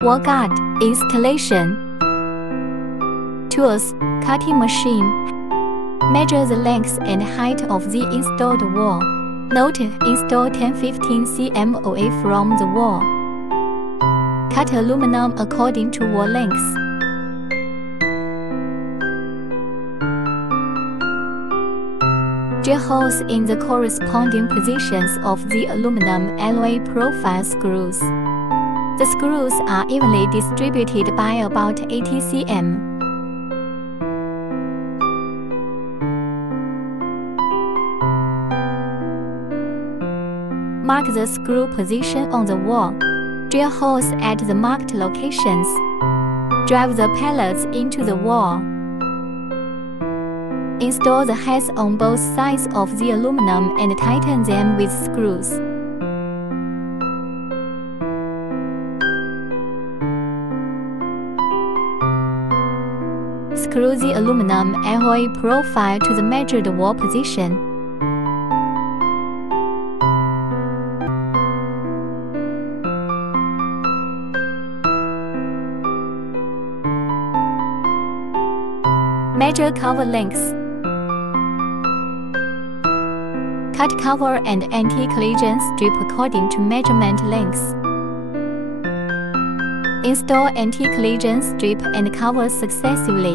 Wall guard installation. Tools: cutting machine. Measure the length and height of the installed wall. Note: install 10-15 cm away from the wall. Cut aluminum according to wall length. Drill holes in the corresponding positions of the aluminum alloy profile screws. The screws are evenly distributed by about 80 cm. Mark the screw position on the wall. Drill holes at the marked locations. Drive the pellets into the wall. Install the heads on both sides of the aluminum and tighten them with screws. Screw the aluminum alloy profile to the measured wall position. Measure cover length. Cut cover and anti-collision strip according to measurement lengths. Install anti-collision strip and cover successively.